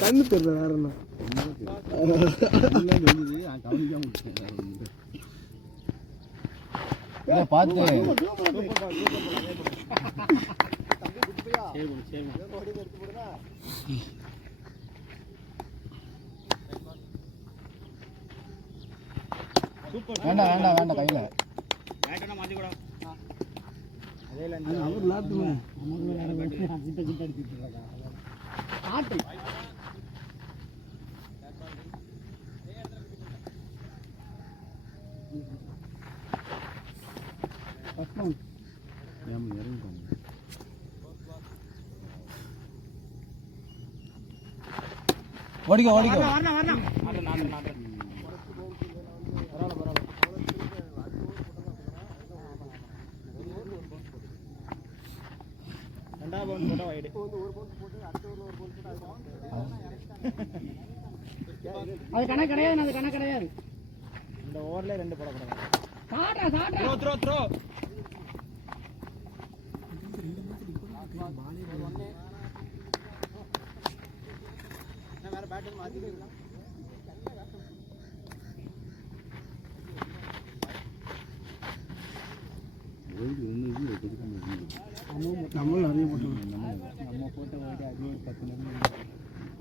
கண்ணு தெரியல வேற என்ன பார்த்து வேண்டாம் வேண்டாம் வேண்டாம் கையில அவர் விளாட்டுமே ஓடிக்கோ ஓடிக்கோ அது கணக்கு கிடையாது, அது கணக்கு கிடையாது. இந்த ஓவர்ல 2 போடக்கூடாது. த்ரோ வேற பேட்டர் மாத்திட்டு இருக்கலாம். நம்ம நிறைய போட்டு நம்ம போட்ட ஓடி அது ஒரு 10 நிமிஷம்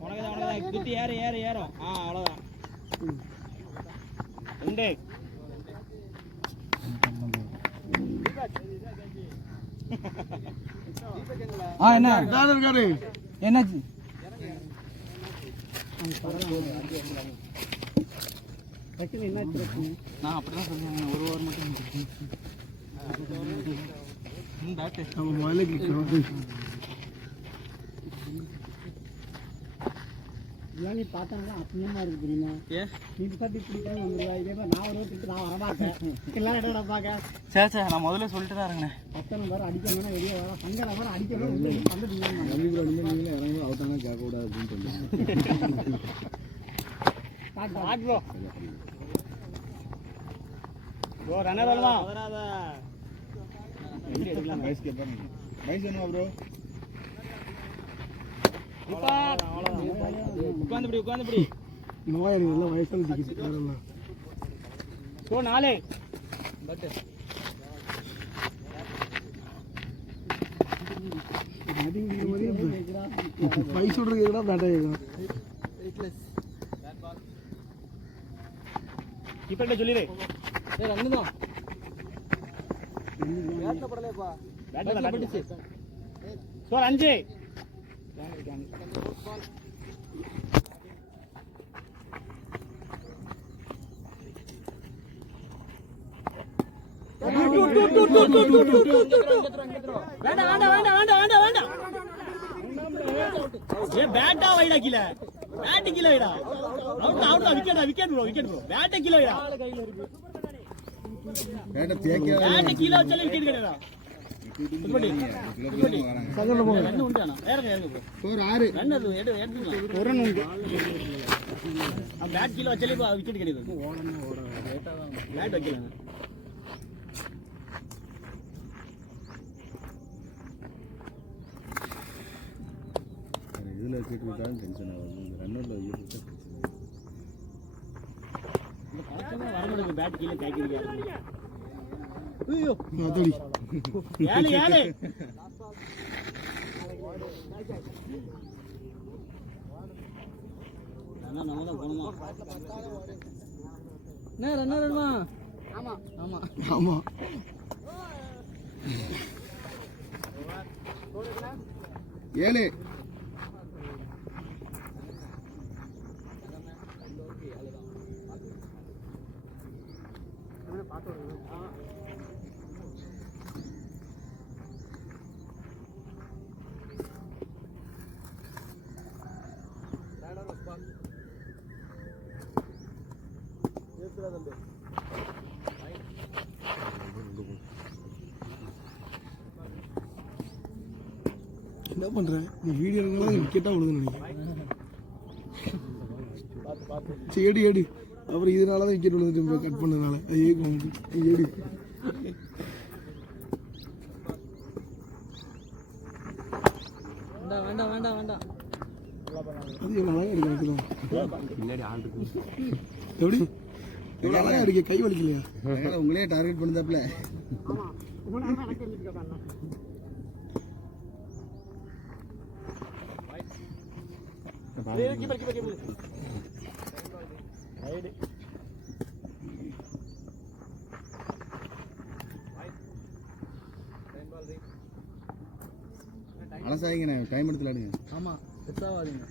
உனக்குதான் குத்தி ஏறும். அவ்வளோதான் உண்டு. என்ன என்னாச்சு? நான் அப்படிதான் சொல்லுவேன். ஒரு ஓவர் மட்டும் நீ பார்த்தாங்களா அசிங்கமா இருக்கு தெரியுமா? நீ பார்த்து பிடிக்காம வந்துருவா. இதே மாதிரி நான் ஒரு ஓட்டு நான் வரமாட்டேன். எல்லாம் இடம் பார்க்க சரி சரி நான் முதல்ல சொல்லிட்டு தான் இருங்கண்ணே. 10 பேர் அடிக்கணும்னா வெளியே வர சங்கல வர அடிக்கணும். அவுட்டானா கேட்க கூடாது அப்படின்னு சொல்லி ரன்னர் வரலாம். உட்காந்துப்படி நோயாளி நல்லா வயசான டிக்கெட் வரலாம். ஸோ 4 பை சொல்றது கூட பேட்டா கேட்கலாம். இப்ப சொல்லிடு ரன்னுதான் ஸோ 5 பேட்டா வைடா கீழே பேட்டு கீழே வைடா. அவுட் விக்கெட் ப்ரோ பேட்டை கீழே வைடா. பேட்டை கீழே வச்சாலே விக்கெட் கிடையாதா? பேட் கீழே வச்சாலே விக்கெட் கிடையாது. பேட் வைக்கல இதில் கேட்டுவிட்டாலும் டென்ஷன் ஆகுது. ரன்னரில் வரமாட்டேங்குது. பேட் கீழே கைக்கிறீங்க. நம்மதான் போனோமா? என்ன ரன்னர் வேணுமா? ஆமா ஆமா ஆமா. ஏழு என்ன பண்ற? நீ வீடியோ விக்கெட்டா விழுந்து சரி எடு. அப்புறம் இதனாலதான் விக்கெட் விழுந்துட்டு கட் பண்ணதுனால ஏடு பின்னாடி ஆள் இருக்கு. எப்படி இவ்வளோ அழகா இருக்கு, கை வலிக்கலையா? உங்களே டார்கெட் பண்ணுதாப்ல. ஆமா இவ்வளோ நேரமா எனக்கு தெரிஞ்சுக்க பண்ண அலசாயிங்கண்ணே, டைம் எடுத்து விளையாடுங்க. ஆமாம் பெருசாகாதீங்க.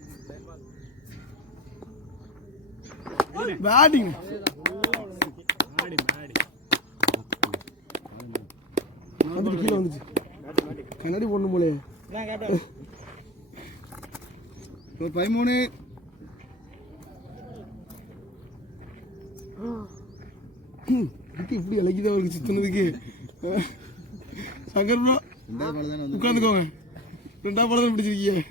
பேட்டிங் வந்துட்டு கீழே வந்துச்சு, கண்ணாடி பொண்ணு போலே. இப்போ 13. இதுக்கு இப்படி இலக்கிதான் அவருக்கு சித்தனதுக்கு. சங்கர் ப்ரோ ரெண்டாவது பால் தானே வந்து. உட்காந்துக்கோங்க, ரெண்டாவது படம் தான் பிடிச்சிருக்கீங்க.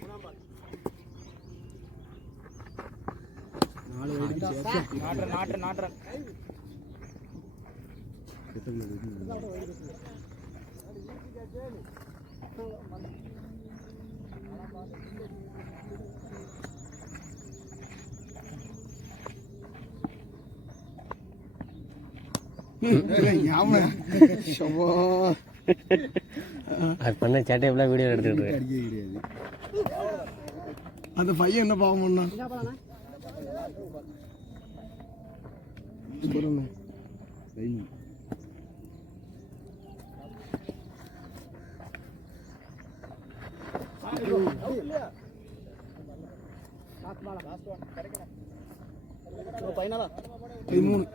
அது பண்ண சேட்டை எவ்வளோ வீடியோ எடுத்துக்கிட்டு அடிக்க கிடையாது. அந்த பையன் என்ன பாவம் பண்ணா? சொல்லுங்க. பையனாடா 13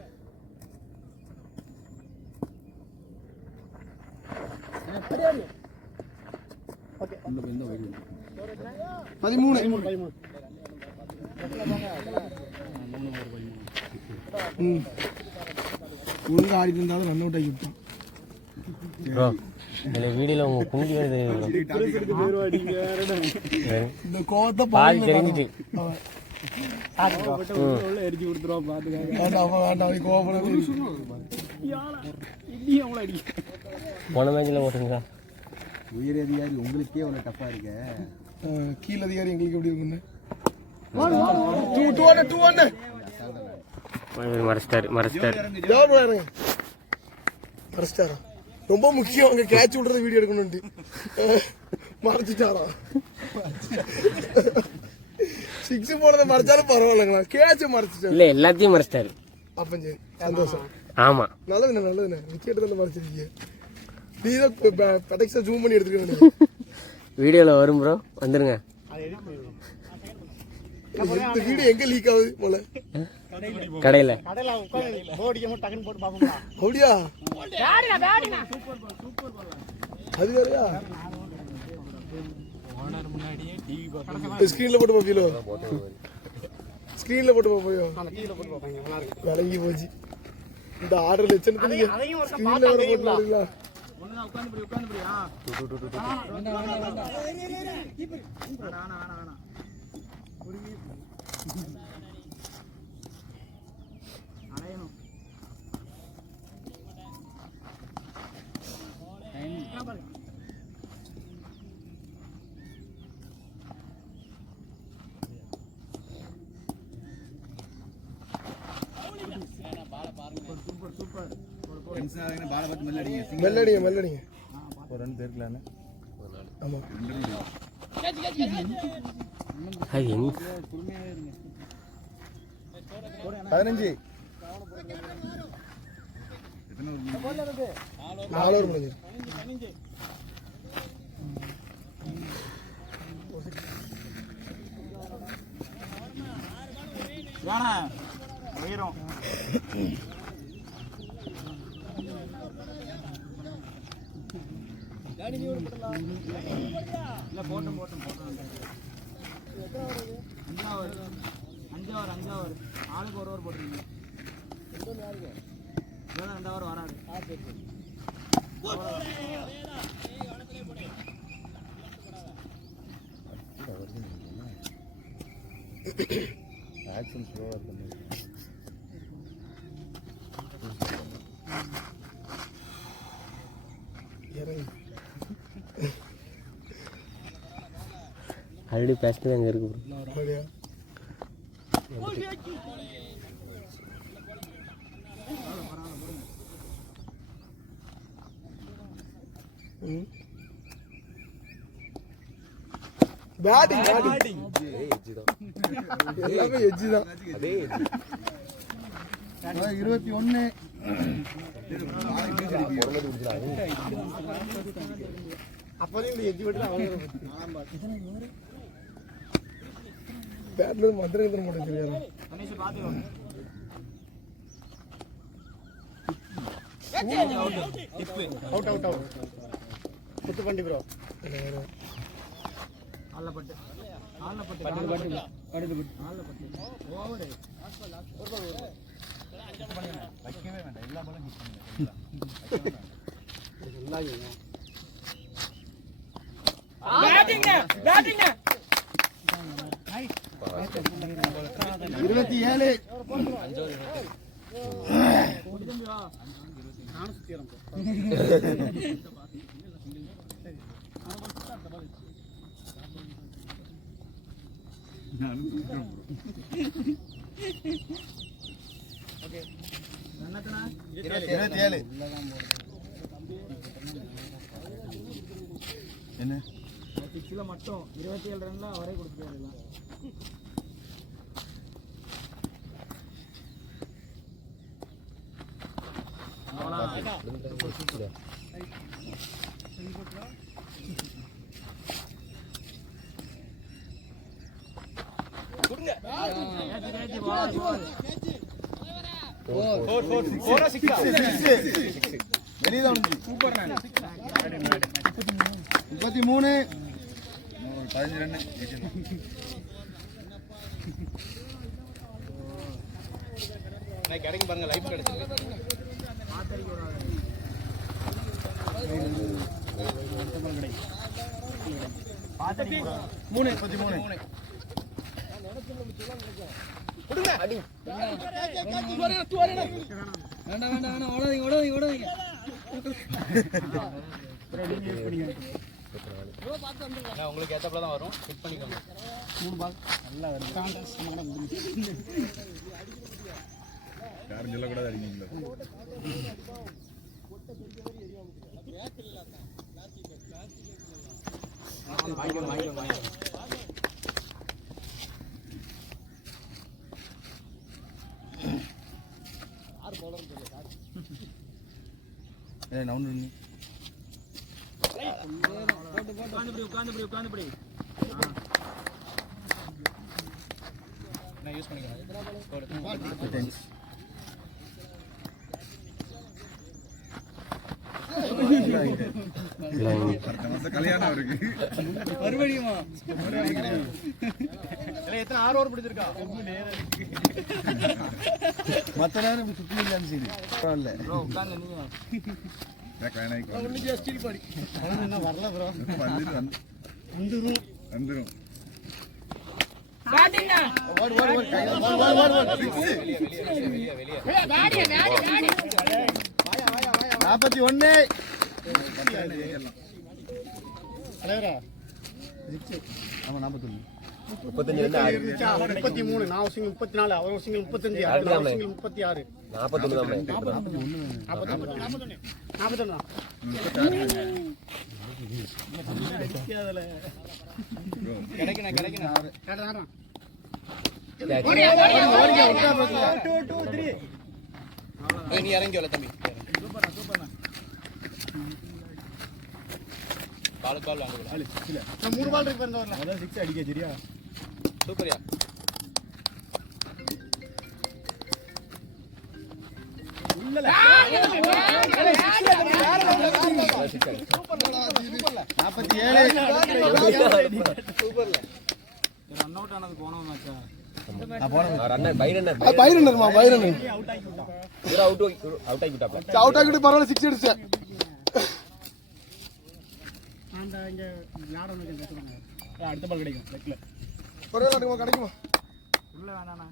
ஒழுங்காக ஆடிட்டு இருந்தாலும் ரன் அவுட் ஆகி விட்டோம். ப்ரோ இதில் வீடியோவில் உங்கள் குஞ்சு வருது இந்த கோவத்தை பாதி தெரிஞ்சிட்டு. எரிஞ்சு கொடுத்துருவா பார்த்துக்காங்க. வேண்டாம் வேண்டாம், நீ கோவப்படாத. இன்னும் அவங்கள அடிக்க போன மேட்சில் போட்டுருங்களா? உயர் அதிகாரி உங்களுக்கே அவ்வளோ டஃப்பாக இருக்கு. கீழ் அதிகாரி எங்களுக்கு எப்படி இருக்குன்னு மறைச்சிட்டாரு மறைச்சிட்டாரா? ரொம்ப முக்கியம், அங்கே கேட்ச் விடுறது வீடியோ எடுக்கணும்ட்டு மறைச்சிட்டாரா? 6 போனதை மறைச்சாலும் பரவாயில்லைங்களா, கேட்ச மறைச்சிட்டாரு. இல்லை எல்லாத்தையும் மறைச்சிட்டாரு. அப்போ சரி, சந்தோஷம். ஆமாம் நல்லதுண்ணே நல்லதுண்ணே, விக்கெட் தான் மறைச்சிருக்கீங்க. நீ தான் பெடக்ஸை ஜூம் பண்ணி எடுத்துக்க வேண்டியது. வீடியோவில் வரும் ப்ரோ, வந்துருங்க. இந்த வீடியோ எங்க லீக் ஆகுது போல? கடையில் அப்படியா? அது வேறையா? ஸ்கிரீன்ல போட்டு பாப்பீங்களோ? ஸ்கிரீன்ல போட்டு பாப்போயோ? விளங்கி போச்சு இந்த ஆர்டர் லட்சணத்துக்கு. ஸ்கிரீன்ல வர போட்டுங்களா? மெல்லடிங்க மெல்லடிங்க. ஒரு ரன் தேர்க்கலான்னு. ஆமாம் அது எங்க 15. 4 ஓவர் முடிஞ்சு. உயிரும் இல்லை போட்டோம் அஞ்சு ஓவர் ஆளுக்கு ஒரு ஓவர் போட்டுருங்க. 2 ஓவர் வராது. ஆக்ஷன் ஸ்லோவாக இருக்கு. ஆல்ரெடி பேசிட்டு அங்கே இருக்கு ப்ரோ. அப்படியா? பேட்டிங் எல்லாமே எஜ்ஜி தான். 21 அப்போதையும் இந்த எஜ்ஜி மட்டும் அவங்க பேட்ல மந்திரம் மட்டும் தெரியாது. அவுட் குத்து பண்ணி ப்ரோ. என்ன பிச்சில் மட்டும் 27 ரன்ல அவரே கொடுத்துருக்காரு. வெளியதான் 33 15 ரன் கிடைக்கும் பாருங்க, லைஃப் கிடைச்சிருக்கு. உங்களுக்கு ஏத்தப்பல தான் வரும், செட் பண்ணிக்கோங்க. 3 பால் நல்லா வரும். கான்ட்ராஸ்ட் நம்ம முடிஞ்சு யாரும் சொல்லக்கூடாது அடிங்களா. உட்காந்து நான் யூஸ் பண்ணிக்கிறேன். கல்யாணம் இருக்கு மறுபடியுமா எத்தனை 6 ஓவர் பிடிச்சிருக்கா? மத்த நேரம் சுத்தி இல்லன்னு சரி பரவாயில்ல. உட்காந்து நீங்க வரல ப்ரோ. வந்துரும் 41 தலைவரா ஆமா 41 33 நான் ஒரு சிங்கிள் 34 அவர் ஒரு சிங்கிள் 35 அவர் ஒரு சிங்கிள் 36 41 தான் 41 கிடைக்கணும். நீ இறங்கி வரல தம்பி. பால் வாங்க. நான் 3 பால் இருக்கு வரல. அதான் 6 அடிக்க சரியா சூப்பர்யா. ரன் அவுட் ஆனது போனோம் மச்சா. அவுட் ஆகிட்டு பரவாயில்ல 6 அடிச்சேன். அடுத்த பால் கிடைக்கும் லெக்ல. பரவாயில்ல கிடைக்குமா? உள்ள வேணாண்ணா.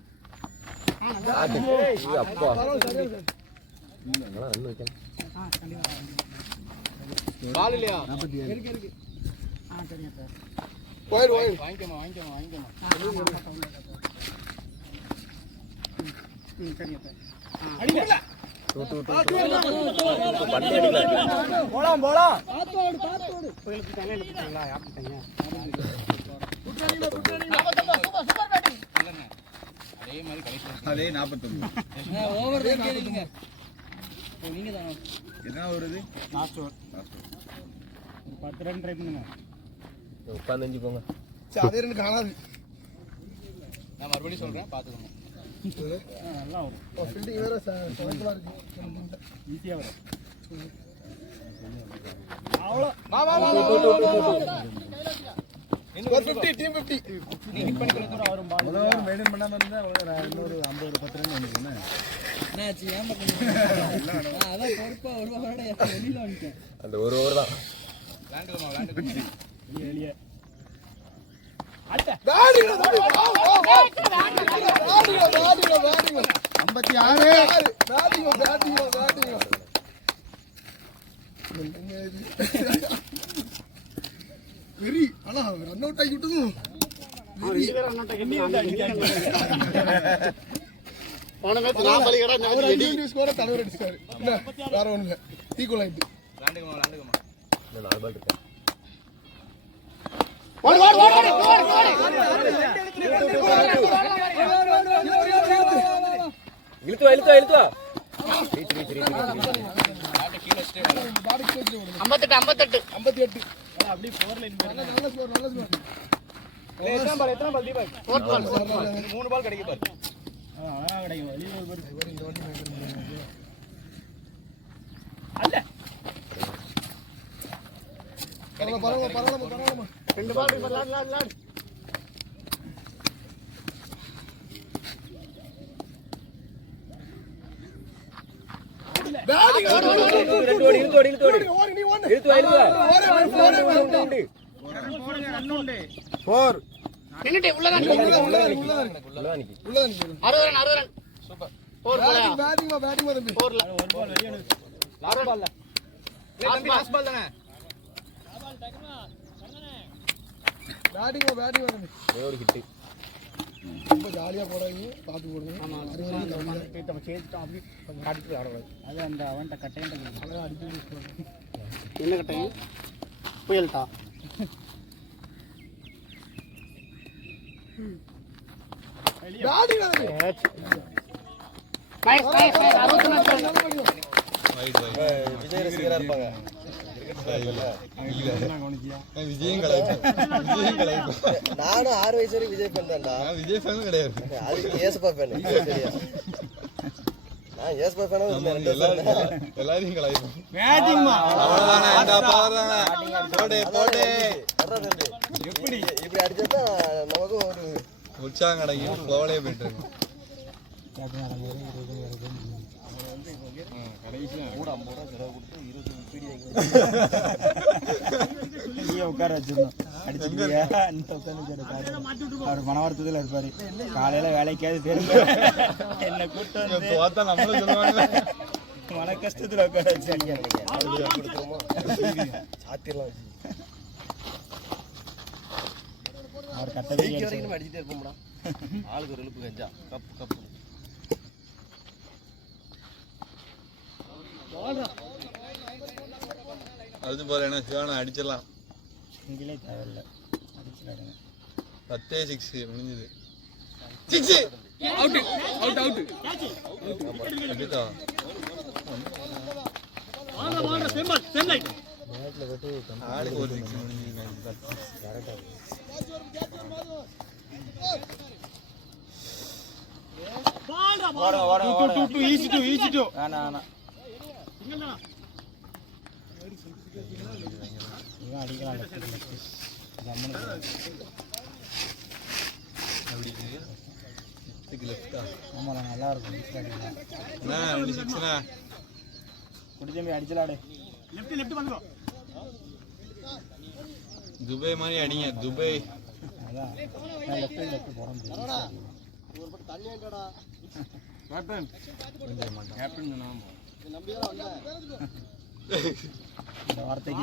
பால் இல்லையா? இருக்கு. சரிங்க சார். வாங்கிக்கோமா. வாங்கிக்கோமா. சரிங்க அடிங்க போலாம் போலாம் போயிட்டாங்க எடுத்துட்டாங்களா யாப்பிட்டாங்க அதே 49 என்ன வருது லாஸ்ட் ஓவர் 10 ரன் ட்ரை பண்ணுங்க உட்காந்து போங்க. சரி அதே ரெண்டு காணாது நான் மறுபடியும் சொல்றேன் பாத்துக்கோங்க நல்லா வரும் ஃபீல்டிங் வேற சிறப்பா இருக்கு ஈஸியா வரும் அவ்வளோ வா வா வா ஸ்கோர் 50 டீம் 50 நீ ஹிட் பண்ணிக்கிற தூரம் வரும் பால் முதல்ல ஒரு மெயின்டைன் பண்ணாம இருந்தா நான் இன்னொரு 50 10 ரன் வந்துருக்கேன் அந்த ஒரு ஓவர் தான். விளையாண்டுக்கோமா வெளியே பேட்டிங் பேட்டிங் 56 பேட்டிங் வெரி ஆனா ரன் அவுட் ஆகி விட்டதும் ரெண்டு பேரும் ரன் அவுட் ஸ்கோரை தலைவர் அடிச்சாரு இல்ல வேற ஒண்ணு இல்ல ஈக்குவல் ஆயிட்டு விளையாண்டுக்கோமா இன்னும் 4 பால் இருக்கு. இழுத்துவா 58 58 அப்படியே 4 லைன் நல்ல ஸ்கோர் எத்தனை பால் தீபக் 4 பால் 3 பால் கிடைக்கும் பாரு கிடைக்கும் வெளியே ஒரு அல்ல பரவாயில்ல ரெண்டு பால் விளையாடு நின்னுட்டு உள்ளதான் 60 ரன் சூப்பர் 4 போலயா பேட்டிங் தம்பி 4 ஒரு பால் வெளியே லாஸ்ட் பால்ல லாஸ்ட் பால் தானே பேட்டிங் தம்பி ஒரு ஹிட். ரொம்ப ஜாலியா போறாங்க பாத்து போடுங்க ஆமா நம்ம சேஞ்சிட்டோம் அப்படி கொஞ்சம் அடிச்சு ஆடக்கூடாது அது அந்த அவன்கிட்ட கட்டையன்ட்ட அவ்வளோ அடிச்சு என்ன கட்டையும் புயல்ட்டா பேட்டிங் தம்பி விஜய் ரசிகரா இருப்பாங்க. நானும் 6 வயசு வரைக்கும் விஜய் ஃபேன் தான்டா. விஜய் ஃபேன் கிடையாது. அதுக்கு ஏசப்பா ஃபேன். சரியா? நான் ஏசப்பா ஃபேனா எல்லாரையும் கலாய்ப்போம். பேட்டிங்மா எப்படி இப்படி அடிச்சா நமக்கு ஒரு உற்சாகம் கிடைக்கும். ஃப்ளோவிலே போயிட்டு இருக்கு. உட்கார வச்சிருந்தோம் அடிச்சுக்கியா அவர் மனவரத்துல இருப்பாரு காலையில வேலைக்காவது தெரியும் என்ன கூட்டம் வந்து நம்மளும் சொல்லுவாங்க மன கஷ்டத்துல உட்கார வச்சு சாத்திரலாம் வச்சு அவர் கட்ட வரைக்கும் நம்ம அடிச்சுட்டே இருப்போம்டா. ஆளுக்கு ஒரு எழுப்பு கஞ்சா கப்பு அது போல என்ன சிவானா அடிச்சிடலாம். இங்கிலே தேவையில்லை அடிச்சுடாருங்க 10-6 முடிஞ்சது. அவுட் அடித்தா வாங்க செம்பல் சென்னை ஆளுக்கு ஒரு 6 முடிஞ்சது. ஈஸி டு வேணா இவன் அடிக்கலாம் ஆமாம் நல்லா இருக்கும் அடிக்கலாம் குடிச்சம்பி அடிச்சலாடு லெஃப்ட் பண்ணுங்க துபை மாதிரி அடிங்க. துபை அதான் லெஃப்ட் போட முடியும் இந்த வார்த்தைக்கு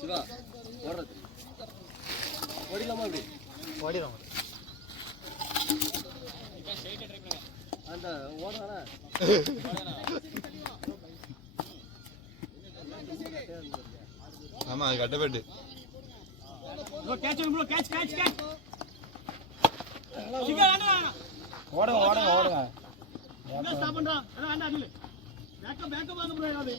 சிவா ஓடுறது ஓடிலாமா அப்படி ஓடிடும் அந்த ஓடுறானா ஆமா அது கட்டப்பட்டு catch bro catch catch catch சிங்க ஓடுங்க ஓடுங்க ஓடுங்க என்ன ஸ்டாப் பண்றா அட வேண்டாம் அடில பேக்கப் வாங்க ப்ரோ யாராவது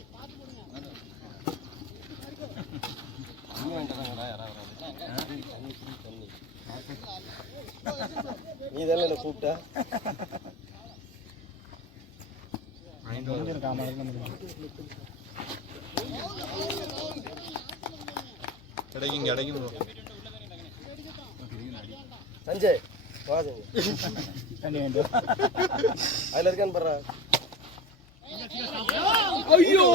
நீ தானே என்ன கூப்பிட்ட கிடைக்கும் கிடைக்கும் சஞ்சய் வா சஞ்சய் அதுல இருக்கான்னு பாரு ஐயோ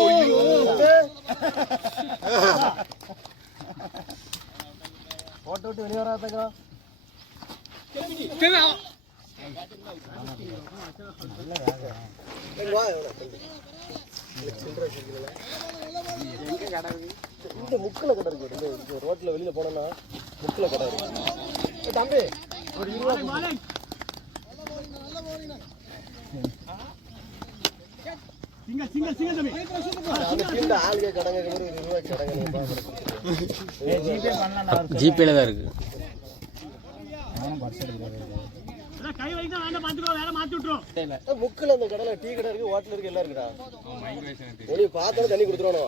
போட்டு விட்டு வெளியே வராதக்கா வா இந்த முக்கில் கடை இருக்கு இந்த ரோட்ல வெளியில போனோம்னா முக்கில் கடை இருக்கு தம்பி ஒரு 20 மாலிக் சிங்க சிங்க சிங்க தம்பி அந்த கீழ ஆளுங்க கடைங்க ஒரு 20 ரூபாய் கடைங்க நீங்க பாக்குறீங்க ஜிபே பண்ணா ஜிபேல தான் இருக்கு. நானும் பர்ஸ் எடுக்கிறேன் அட கை வைக்க வேண்டாம் பாத்துக்கோ வேற மாத்தி விட்டுறோம் முக்கில் அந்த கடையில டீ கடை இருக்கு ஹோட்டல் இருக்கு எல்லாம் இருக்குடா நீ பார்த்தாலும் தண்ணி கொடுத்துருவானோ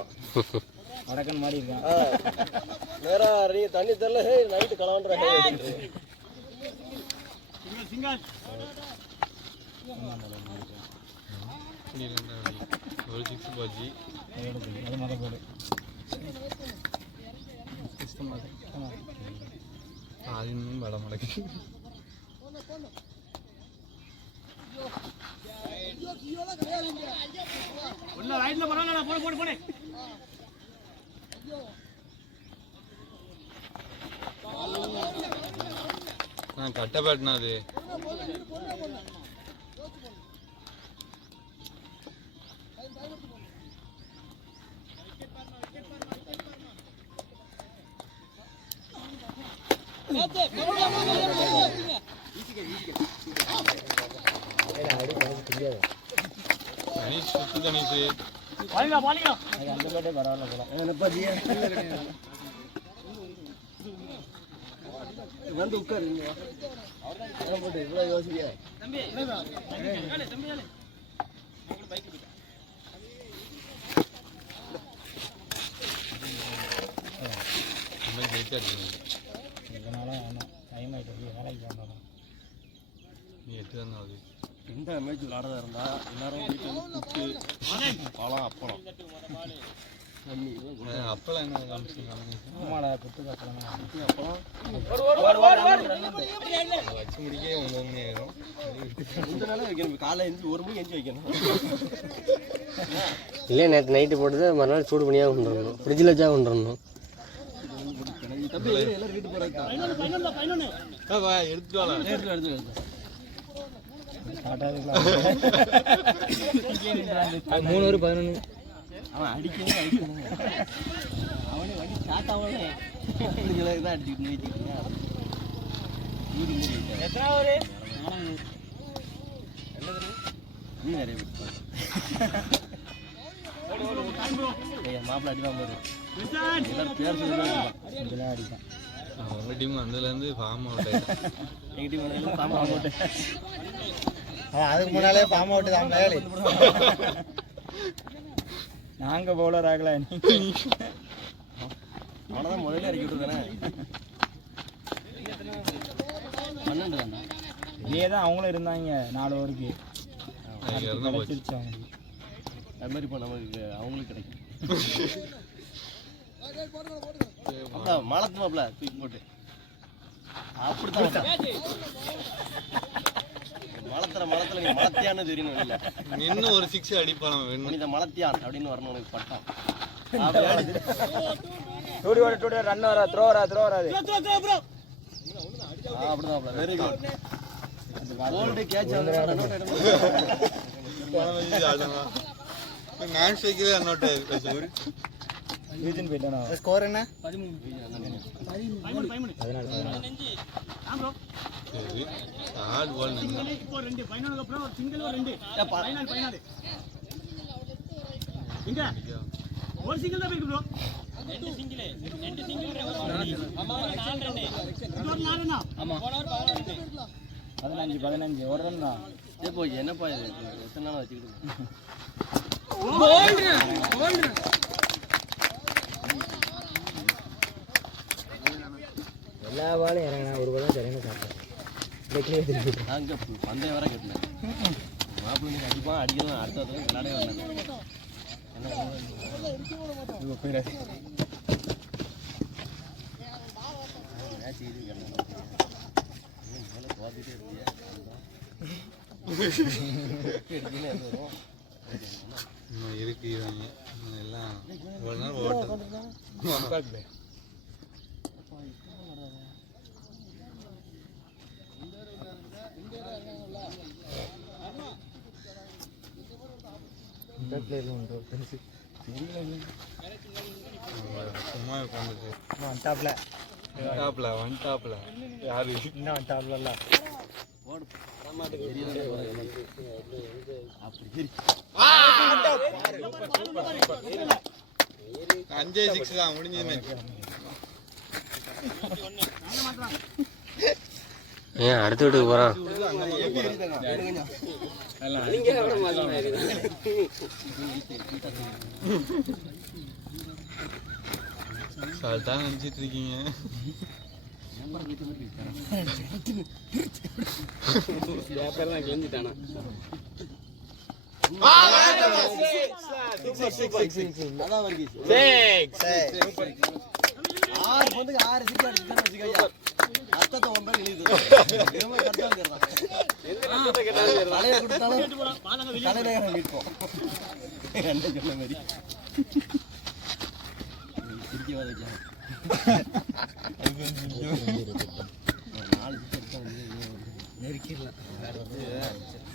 வடக்கன் மாதிரி இருக்கான் நேரா நீ தண்ணி தரல ஹே நைட்டு கலவான்ற ஹே சிங்க சிங்க ஒரு 6 பாஜி அது மத போடு அது இன்னும் வட மடக்கு உள்ள ரைட்ல போறாங்கடா போடு போடு போடு நான் கட்டப்பட்டனா அது கணேஷ் சுத்து கணேஷ் வாங்க வாங்க அது அந்த பேட்டே பரவாயில்ல போல வந்து உட்காரு போட்டு இவ்வளோ யோசிக்க தம்பி தம்பி நம்ம ஜெயிச்சாச்சு இதனால ஆமாம் டைம் ஆகிட்டு வேலைக்கு போகணும் நீ 8 தான் ஆகுது இந்த மேட்ச் விளாடதா இருந்தா எல்லாரும் வீட்டில் வந்து புட்டு பழம் அப்பளம் தண்ணி அப்பெல்லாம் என்ன காமிச்சிங்க ஆமாடா குத்து கட்டணும் வச்சு முடிக்க 9 மணி ஆயிரும் இந்த நாளே வைக்கணும் காலைல எழுந்து 1 மணிக்கு எழுந்து வைக்கணும் இல்லை நேற்று நைட்டு போட்டது மறுநாள் சூடு பண்ணியாக கொண்டு வரணும் ஃப்ரிட்ஜில் வச்சா கொண்டு வரணும். தம்பி எல்லாரும் வீட்டு போறாங்க எடுத்துட்டு வாங்க எடுத்து ஸ்டார்ட் ஆகுதுங்களா 3 ஒரு 11 அவன் அடிக்கணும் அவனே வண்டி ஸ்டார்ட் ஆகல இதுங்களுக்கு தான் அடிச்சுட்டு நிறுத்திட்டு வீடு மூடிட்டு எத்தனை ஒரு நீ நிறைய மாப்பிள்ள அடிவாங்க போது எல்லாரும் பேர் சொல்லி இதெல்லாம் அடிப்பேன் உங்க டீம் வந்ததுலேருந்து ஃபார்ம் அவுட் ஆயிட்டேன் எங்க டீம் எல்லாம் சாமான் போட்டு அதுக்கு முன்னாலே ஃபார்ம் அவுட் தான் மேலே நாங்கள் பவுலர் ஆகல அவனதான் முதல்ல இறக்கி விட்டுதானே 12 தானே இதே தான் அவங்களும் இருந்தாங்க 4 ஓவருக்கு இறந்து போச்சு கிடைச்சிருச்சு அவங்களுக்கு அது மாதிரி இப்போ நமக்கு அவங்களுக்கு கிடைக்கும் அதான் மலத்து மாப்பிள்ள தூக்கி போட்டு அப்படித்தான் மலத்துல நீ மலத்தியான்னு தெரியணும் இல்லை இன்னும் ஒரு 6 அடிப்பான் இந்த மலத்தியான் அப்படின்னு வரணும் உனக்கு பட்டம் டூடி ரன் வரா த்ரோ வராது அப்படிதான் வெரி குட் கோல்டு கேட்ச் நான் ஸ்ட்ரைக்கரே அன்னோட் போயிட்டானா ஸ்கோர் என்ன? 13 ஆமா சரி ஆல் பால் சிங்கிள் இப்போ 2 ஃபைனலுக்கு அப்புறம் ஒரு சிங்கிள் ஒரு 2 ஃபைனல் இங்க ஒரு சிங்கிள் தான் இருக்கு ப்ரோ. 2 சிங்கிள் ஆமா 4 2 ஆமா 15 ஒரு ரன் தான் இப்போ என்னப்பா இது எத்தனை நாள் வச்சுக்கிட்டு எல்லா பாலும் இறங்கினா ஒரு பால் சரியான சாப்பிட்டேன் அங்கே பந்தயம் வர கேட்டேன் மாப்பிள்ளை நீங்கள் அடிப்பான் அடிக்கலாம் அடுத்த விளையாடவே வேண்டாம் மேட்ச் இது கேட்டேன் மேலே பார்த்துட்டே இருக்கியா இருக்கு இவங்க எல்லாம் ஒரு நாள் ஓட்டம் சும்மா உட்காந்துட்டு ஒன் டாப்ல யாரு இன்னும் டாப்ல அஞ்சே 6 தான் முடிஞ்சது. ஏன் அடுத்த வீட்டுக்கு போகிறான் சால்ட்டாக நினச்சிட்டு இருக்கீங்க. பேப்பர்லாம் கிழிஞ்சிட்டானா அதான் வர்க்கீஸ் 6 பந்துக்கு 6 சிக்ஸ் அடிச்சுட்டான்னு வச்சுக்கோயா அர்த்தத்தை 9 எழுது தலையை கொடுத்தாலும் தலைநகரம் மீட்போம் என்ன சொன்ன மாதிரி திருக்கி வதைக்கலாம் 4 சிக்ஸ் நெருக்கிடலாம்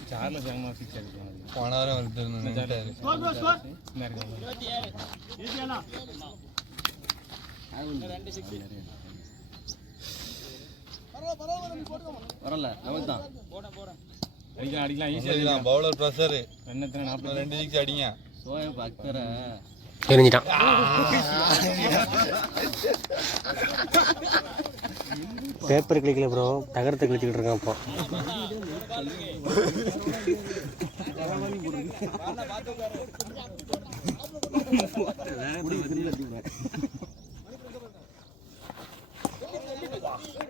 சார்ல சேமா 6 அடிக்கலாம் போன வாரம் வருது ஸ்கோர் ஈஸியானா வரல நமக்கு தான் அடிக்கலாம் ஈஸியாக அடிக்கலாம். பவுலர் ப்ரெஷரு எண்ணத்துல 2 சிக்ஸ் அடிங்க. சோயம் அக்தர தெரிஞ்சிட்டான் பேப்பர் கிளிக்கல ப்ரோ தகரத்தை கிழிச்சிக்கிட்டு இருக்கான் இப்போ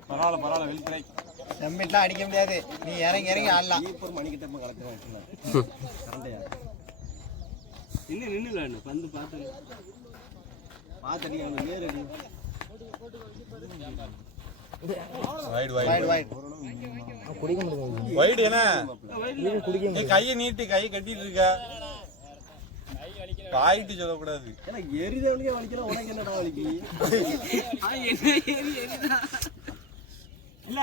பரவாயில்ல வெளிப்படை செம்மிட்லாம் அடிக்க முடியாது. நீ இறங்கி ஆடலாம். மணிக்கிட்ட கலக்கலாம் கரண்டையா இன்னும் நின்றுல பந்து பார்த்தடி அவனுக்கு நேர் அடி குடிக்க முடியும் வைடு என்ன கையை நீட்டு கை கட்டிட்டு இருக்க பாயிட்டு சொல்லக்கூடாது. ஏன்னா எரிதவனுக்கே வலிக்கலாம் உனக்கு என்னடா வலிக்கு இல்ல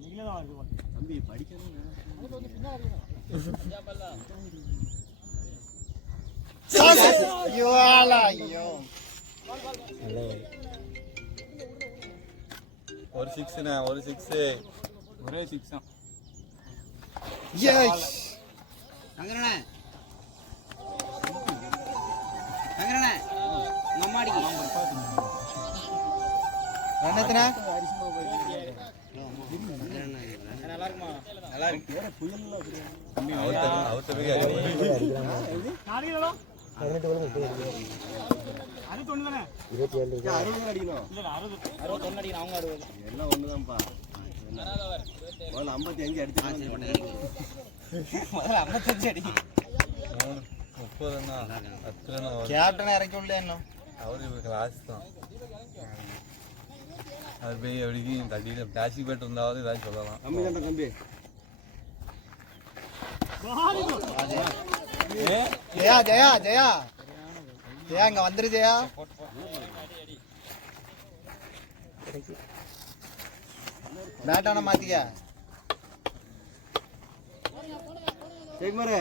நீங்களே தான் இருக்கு தம்பி படிக்கணும் ஐயோ ஒரு 6 ஒரு 6 ஒரே 6 தான் அங்கறனே நம்மாடிக்கு என்னத்தனா நல்லா இருக்குமா நல்லா இருக்கு அவர்கிட்ட நாளைக்கு 18 அது தொண்ணு தானே 27 அடிக்கணும் இல்ல 61 அடிக்கணும் அவங்க 60 எல்லாம் ஒண்ணுதான்ப்பா முதல்ல 55 அடிச்சு முதல்ல 55 அடி 30 ரன்னா 10 ரன்னா கேப்டன் இறக்கி விடல என்ன அவரு கிளாஸ் தான். அது போய் எப்படிக்கு தட்டியில் பிளாஸ்டிக் பேட் இருந்தாவது ஏதாச்சும் சொல்லலாம். கம்மி தான்டா தம்பி ஜெயா ஜெயா ஜெயா ஜெயா இங்க வந்துரு ஜெயா. பேட்டான மாத்திக்க ஜெயக்குமார்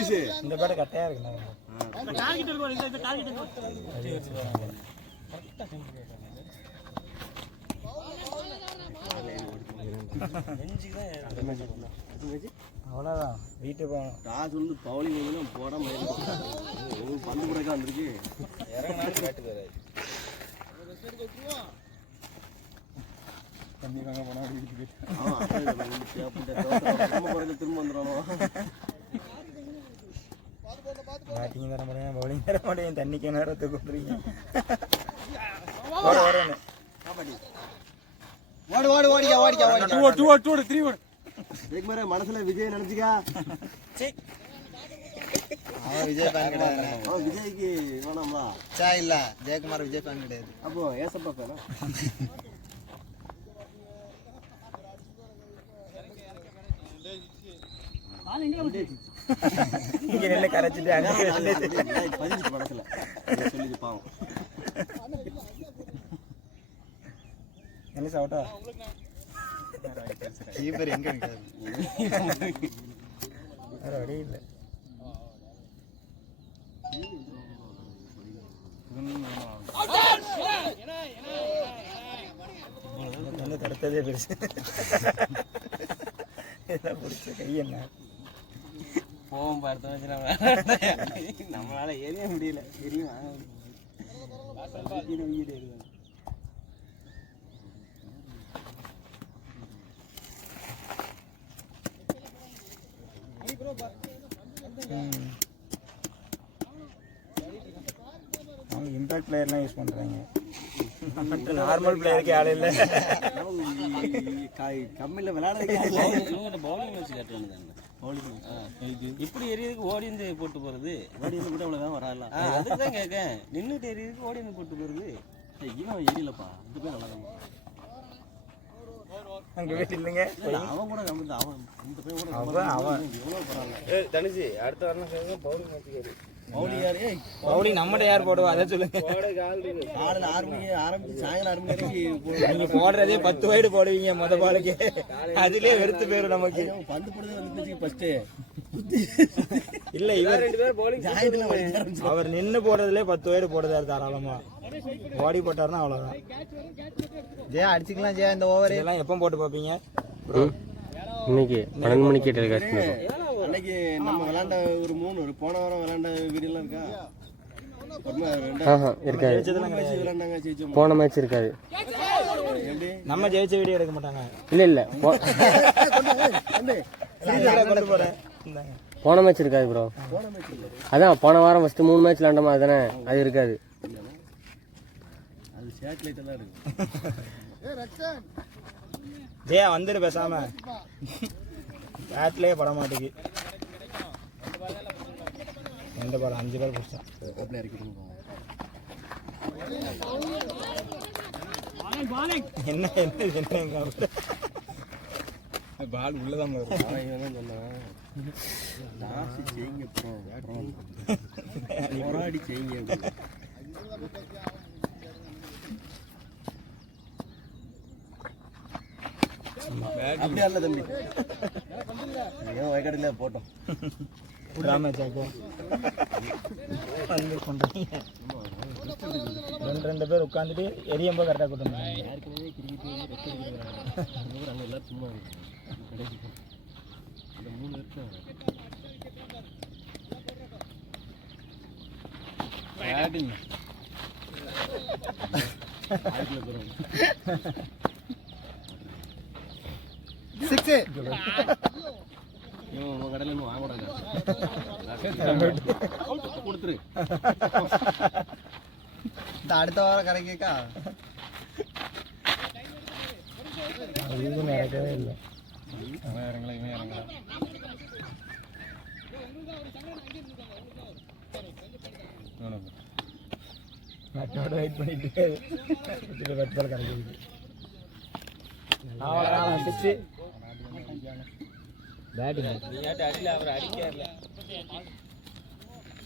ஈஸி இந்த பேட்டை கட்டையாக இருக்குண்ணா. இந்த டார்கெட் இருக்கும் இந்த டார்கெட் இருக்கும். அவ்வளோதான் வீட்டுக்கு போகணும். டாஸ் வந்து பவுலிங் வந்து போடாம பந்து கூட வந்துருக்கு. தண்ணி வாங்க போனால் வீட்டுக்கு திரும்ப வந்துடுவானோ. பேட்டிங் தர மாட்டேன், பவுலிங் தர மாட்டேன், தண்ணிக்கு நேரத்துக்கு வந்துடுறீங்க. ஓடு ஓடு ஓடிக்கா ஓடிக்கா ஓடிக்கா. 2 ஓடு 3 ஓடு. ஜெயக்குமார் மனசுல விஜய் நினைச்சுக்கா. அவன் விஜய் ஃபேன் கிடையாது. விஜய்க்கு வேணாமா? சா இல்ல ஜெயக்குமார் விஜய் ஃபேன் கிடையாது. அப்போ ஏசப்பா ஃபேனா? இங்கே நெல்லை கரைச்சிட்டு அங்கே பதினஞ்சு மனசுல சொல்லி பாவம். என்ன சாப்பிட்டா கீப்பர் எங்க நிற்காது. வேற வழி இல்லை. வந்து தடுத்ததே பெருசு. இதெல்லாம் பிடிச்ச கை என்ன போவோம் பார்த்து வச்சு நம்மளால ஏறிய முடியல. தெரியும் அவங்க இம்பாக்ட் பிளேயர்லாம் யூஸ் பண்ணுறாங்க. நார்மல் பிளேயருக்கு ஆள் இல்லை. கம்மியில் விளையாடுறதுக்கு பவுலிங் வச்சு கட்டுவாங்க. இப்படி எரியதுக்கு ஓடி இருந்து போட்டு போறது, ஓடி இருந்து கூட அவ்வளோதான் வராலாம். அதுக்கு தான் கேட்க, நின்றுட்டு எரியதுக்கு ஓடி இருந்து போட்டு போறது. இவன் எரியலப்பா, இந்த பேர் நல்லா தான் அங்கே வீட்டு இல்லைங்க. அவன் கூட அவன் இந்த பேர் கூட அவன் எவ்வளோ பரவாயில்ல. தனுஷி அடுத்த வரணும் பவுலிங் வச்சுக்காரு. பவுலிங் யாரு? பவுலிங் நம்மகிட்ட யார் போடுவா அதை சொல்லுங்க. காலையில் 6 மணிக்கு ஆரம்பிச்சு சாயங்காலம் 6 மணி வரைக்கும் நீங்க போடுறதே 10 வைடு போடுவீங்க முத பாலுக்கு. அதுலயே வெறுத்து போயிடும் நமக்கு. பந்து போடுறது வந்து ஃபர்ஸ்ட் இல்ல இவர் 2 பேர் பவுலிங் சாயந்தரம் வரைக்கும் ஆரம்பிச்சு அவர் நின்று போடுறதுலே 10 வைடு போடுறாரு தாராளமா. ஓடி போட்டாருன்னா அவ்வளவுதான். ஜெயா அடிச்சுக்கலாம். ஜெயா இந்த ஓவர் இதெல்லாம் எப்போ போட்டு பார்ப்பீங்க? இன்னைக்கு 12 மணிக்கு டெலிகாஸ்ட் பண்ணுறோம். அன்னைக்கு நம்ம விளையாண்ட ஒரு 3 போன வாரம் விளையாண்ட வீடியோலாம் இருக்கா? இருக்காது. விளையாண்டாங்க ஜெயிச்சோம். போன மேட்ச் இருக்காது. எப்படி நம்ம ஜெயிச்ச வீடியோ எடுக்க மாட்டாங்க. இல்லை போன மேட்ச் இருக்காது ப்ரோ. அதான் போன வாரம் ஃபஸ்ட்டு 3 மேட்ச் விளாண்டோமா, அதுதானே அது இருக்காது. அது சேட்டலைட் எல்லாம் இருக்கு. ஜெயா வந்துடு பேசாம. பேட்லேயே பட மாட்டேங்குது. 2 பால் 5 பால் பிடிச்சா அப்படியே இறக்கிட்டு என்ன என்ன என்ன பால் உள்ளதான் வரும். செய்யுங்க போராடி செய்யுங்க. அப்படியா இல்ல தம்பி, ஏன் வயக்காடுல போட்டோம். வந்து கொண்டாங்க 2 பேர் உட்காந்துட்டு எரியும்போது கரெக்டாக கூட்டணும். ஏற்கனவே கிரிக்கெட் அங்கே எல்லாரும் சும்மா கிடைக்கும். அந்த 3 வருஷம் பேட்டிங் உங்க கடையில் இன்னும் வாங்க கொடுத்துரு. அடுத்த வாரம் கிடைக்கா இது நடக்கவே இல்லை. அவன் இறங்கல, இவன் இறங்கல. மற்றோட வெயிட் பண்ணிட்டு வெட்பால் கிடைக்குது. அவ்வளோதான் சிக்ஸு. பேட்டிங்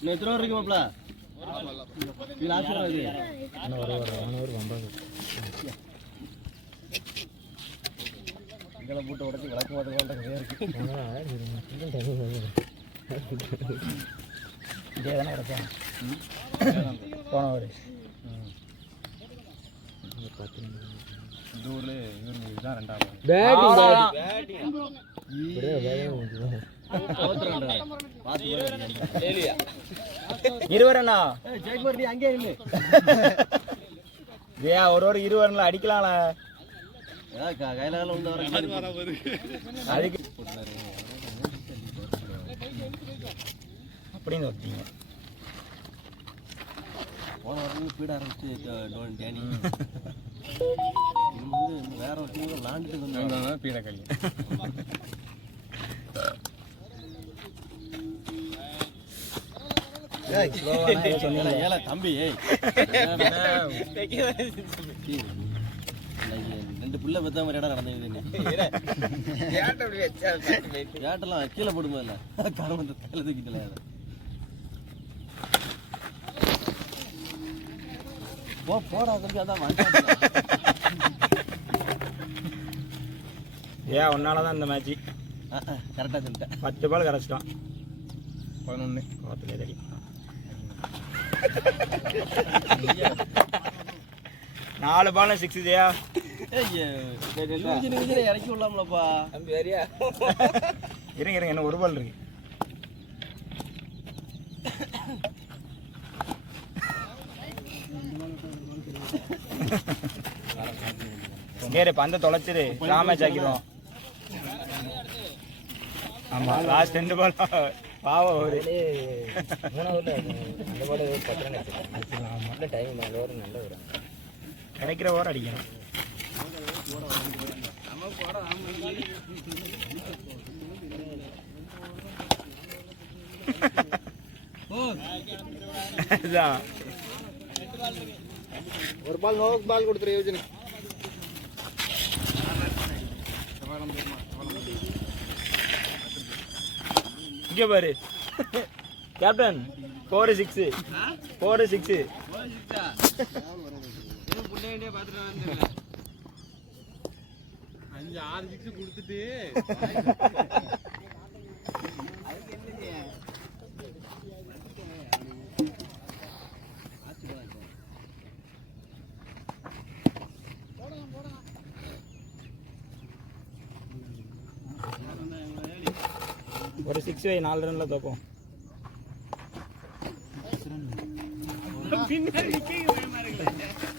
இன்னும் எத்தனை வரைக்கும் மாப்பிள? இன்னும் ஒரு 1 1 1 9. விளக்கெல்லாம் போட்டு உடச்சி விளக்கு மாட்டுக்கொண்டே இருக்கு. இதே தானே கிடச்சேன் போன ஒரு இந்த ஊர்ல இதுதான் ரெண்டாவது. இருவரண்ணா ஜெயக்குமார் நீ அங்கே இல்லை ஏன் ஒரு 20 அடிக்கலாம்ல கையில வந்து அதுக்கு அப்படின்னு வச்சீங்க போன வாரம் பீட ஆரம்பிச்சு டேனி இது வந்து வேற ஒரு டீம் விளாண்டுட்டு வந்தாங்க பீடக்கல்லி ஏல தம்பி 2 பிள்ளை பெத்த மாதிரி இடம் நடந்தது ஏட்டெல்லாம் கீழே போடுமா இல்ல கருமத்தை கையில தூக்கிட்டல போடா தம்பி அதான் ஏன் உன்னாலதான் இந்த மேட்ச் கரெக்டா சொல்லிட்டேன் 10 பால் கரைச்சிட்டான் 11 கோவத்திலே தடி 4 பால் 6 ஜெயா இறக்கி விடலாம்லப்பா தம்பி வேறியா இருங்க என்ன 1 பால் இருக்கு நேரே பந்த தொலைச்சிரு மேட்ச் ஆக்கிடுவோம் ஆமா லாஸ்ட் 2 பால் பாவம் ஒரு 3 அந்த பால் 10 ரன் அடிச்சிருக்கான் நல்ல டைம் நல்ல ஒரு நல்ல ஒரு கிடைக்கிற ஓவர் அடிக்கணும் ஒரு பால் நோக்கு பால் கொடுத்துரு யோஜனை இங்க பாரு கேப்டன் 4-6 4-6 5-6 6 கொடுத்துட்டு ஒரு 6 வை 4 ரன்ல தோப்போம் பின்னாடி நிக்க